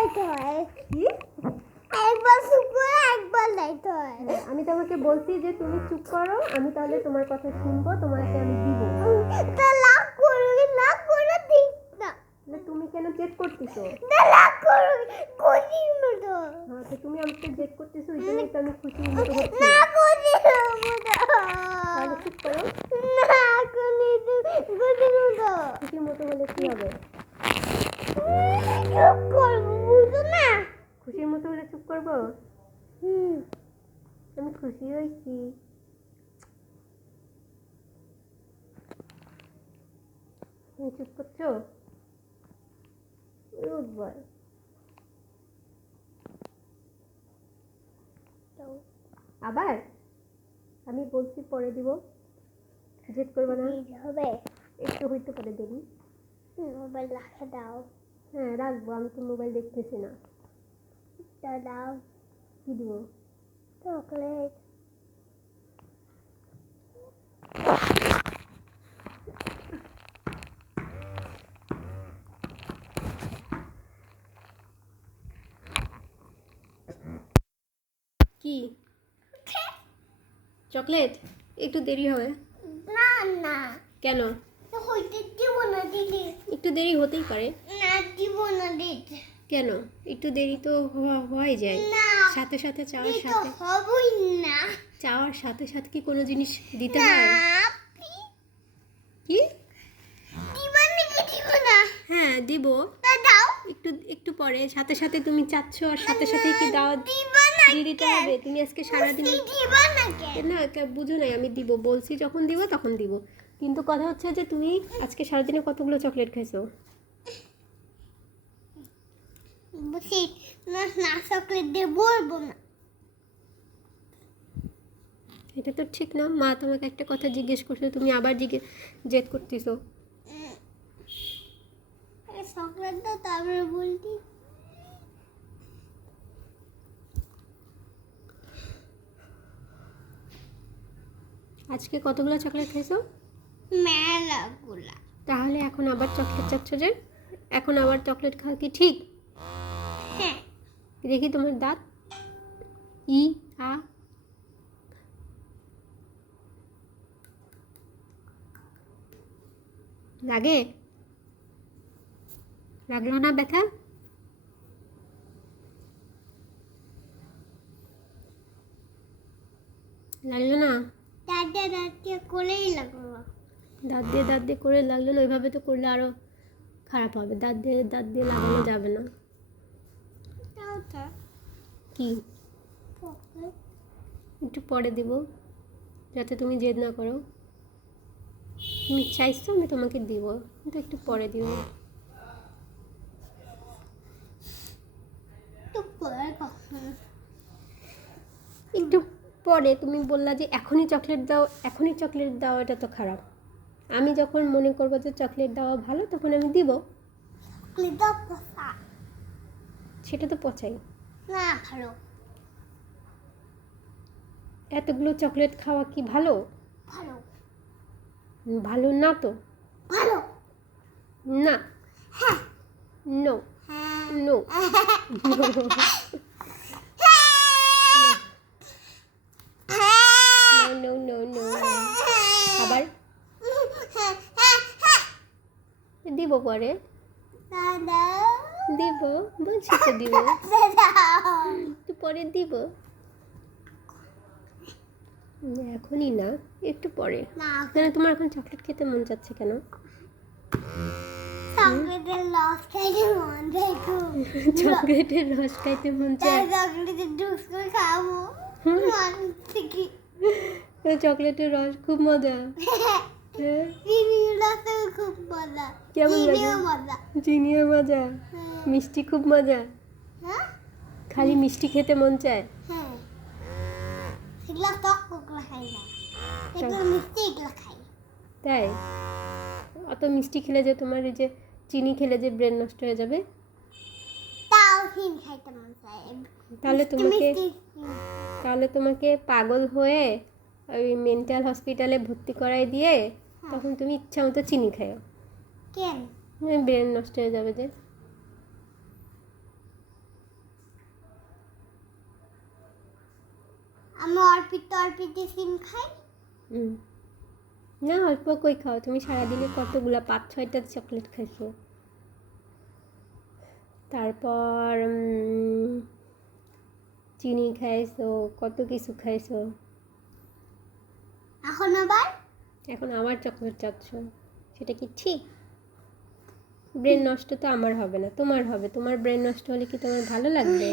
লাইতে হয়। একবার চুপ করে একবার লাইতে আমি তোমাকে বলছি যে তুমি চুপ করো আমি তাহলে তোমার কথা শুনব তোমাকে আমি দিব। তা লাভ করবি না করে ঠিক না। তুমি কেন জেদ করতেছো? তা লাভ করবি কঠিন মতো। হ্যাঁ তো তুমি আমাকে জেদ করতেছো ওই জন্যই তো আমি খুশির মতো না কঠিন মতো তাহলে চুপ করো। না কঠিন কঠিন মতো। খুশির মতো হলে কি হবে? চুপ না খুশির মতো হলে চুপ করব? হুম। আমি খুশি হয়েছি। তুমি চুপ করছ? রোববার আবার? আমি বলছি পরে দিব। জেদ করব না। হবে। একটু হইতে পারে দেরি। মোবাইল রাখে দাও। হ্যাঁ রাখব। আমি তো মোবাইল দেখতেছি না। তা দাও কি দিব চকলেট কি? চকলেট একটু দেরি হবে। না না। কেন? হইতে দিব না দিদি। একটু দেরি হতেই পারে। না দিব না দিদি। কেন? একটু দেরি তো হওয়াই যায়। সাথে সাথে চাওয়ার সাথে হবই না। চাওয়ার সাথে সাথে কি কোনো জিনিস দিতে হয়? কি? হ্যাঁ দিব। একটু একটু পরে। সাথে সাথে তুমি চাচ্ছ আর সাথে সাথে কি দাওয়াত দিয়ে দিতে হবে। তুমি আজকে সারাদিন না বুঝো নাই আমি দিব। বলছি যখন দিব তখন দিব। কিন্তু কথা হচ্ছে যে তুমি আজকে সারাদিনে কতগুলো চকলেট খাইছো? বুঝি না চকলেট দিয়ে বলব না। এটা তো ঠিক না। মা তোমাকে একটা কথা জিজ্ঞেস করছে তুমি আবার জিজ্ঞেস জেদ করতেছো। চকলেট দাও তারপরে বলতি আজকে কতগুলো চকলেট মেলাগুলা। তাহলে এখন আবার চকলেট চাচ্ছ যে? এখন আবার চকলেট খাওয়া কি ঠিক? দেখি তোমার দাঁত। ই আ। লাগে? লাগল না ব্যথা? লাগল না? দাদা দাদিয়া করেই লাগল। দাঁত দিয়ে দাঁত দিয়ে করে লাগল না ওইভাবে তো করলে আরও খারাপ হবে। দাঁত দিয়ে দাঁত দিয়ে লাগানো যাবে না। কি? একটু পরে দিব যাতে তুমি জেদ না করো। তুমি চাইছো আমি তোমাকে দিব কিন্তু একটু পরে দিব। একটু পরে তুমি বললা যে এখনই চকলেট দাও এখনই চকলেট দাও এটা তো খারাপ। আমি যখন মনে করব যে চকলেট দেওয়া ভালো তখন আমি দিব। চকলেট দাও পচা সেটা তো পচাই। না ভালো। এতগুলো চকলেট খাওয়া কি ভালো? ভালো। ভালো না তো? ভালো। না। হ্যাঁ। No no no no no আবার? দিব পরে। দাদা দিব বলছি তো দিব। একটু পরে দিব। এখনই না একটু পরে। কেন তোমার এখন চকলেট খেতে মন চাচ্ছে কেন? চকলেটের লস খাইতে মন যায় চকলেটের রস খাইতে মন চায় চকলেটের জুস করে খাব। চকলেটের রস খুব মজা। হ্যাঁ। রসে খুব মজা। কেমন মজা। চিনিও মজা? হ্যাঁ। মিষ্টি খুব মজা? হ্যাঁ? খালি মিষ্টি খেতে মন চায়? হ্যাঁ। সেগুলো টক টকগুলো খাই না। সেগুলো মিষ্টি এগুলো খাই। তাই? অত মিষ্টি খেলে যে তোমার এই যে চিনি খেলে যে ব্রেন নষ্ট হয়ে যাবে? তাও হিম খাইতে মন চায়। তাহলে তোমাকে তাহলে তোমাকে পাগল হয়ে ওই মেন্টাল হসপিটালে ভর্তি করাই দিয়ে হ্যাঁ। তখন তুমি ইচ্ছা মতো চিনি খাও কেন? মানে ব্রেন নষ্ট হয়ে যাবে যে। আমি অর্পিত অর্পিত খাই। না অল্প কই খাও। তুমি সারাদিনে কতগুলা পাঁচ ছয়টা চকলেট খাইছো? তারপর চিনি খাইছো কত কিছু খাইছো? এখন আবার? এখন আবার চকলেট চাচ্ছ সেটা কি ঠিক ব্রেন নষ্ট তো আমার হবে না তোমার হবে। তোমার ব্রেন নষ্ট হলে কি তোমার ভালো লাগবে?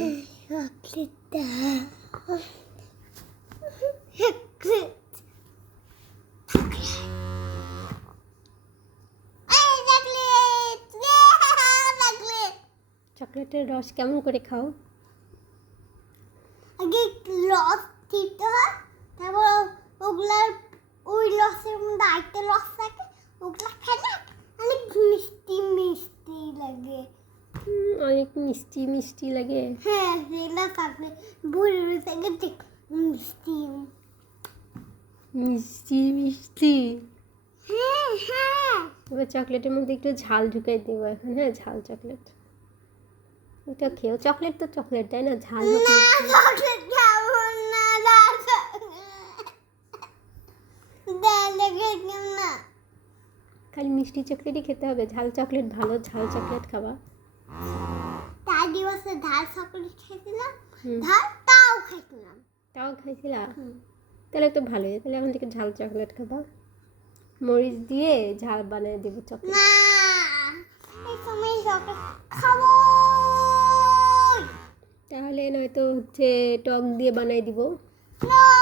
চকলেটের রস কেমন করে খাও? আগে লস দিতে হয় তারপর ওগুলার ওই লসের মধ্যে আরেকটা লস থাকে ওগুলা খেলে অনেক মিষ্টি মিষ্টি লাগে উম, অনেক মিষ্টি লাগে? হ্যাঁ সেটা থাকলে বুড়ি থেকে মিষ্টি। মিষ্টি মিষ্টি? হ্যাঁ হ্যাঁ। এবার চকলেটের মধ্যে একটু ঝাল ঢুকাই দেবো এখন হ্যাঁ ঝাল চকলেট। এটা খেও চকলেট তো চকলেট তাই না? ঝাল চকলেট খাব না খালি মিষ্টি চকলেটই খেতে হবে। ঝাল চকলেট ভালো ঝাল চকলেট খাবা। দিবসে ধার সকলে খেয়েছিলাম। ধার তাও খেয়েছিলাম তাও তাহলে তো ভালোই। তাহলে এখন থেকে ঝাল চকলেট খাবা। মরিচ দিয়ে ঝাল বানিয়ে দেবো চকলেট। না এই সময় চকলেট খাব। তাহলে নয়তো হচ্ছে টক দিয়ে বানাই দিব। না।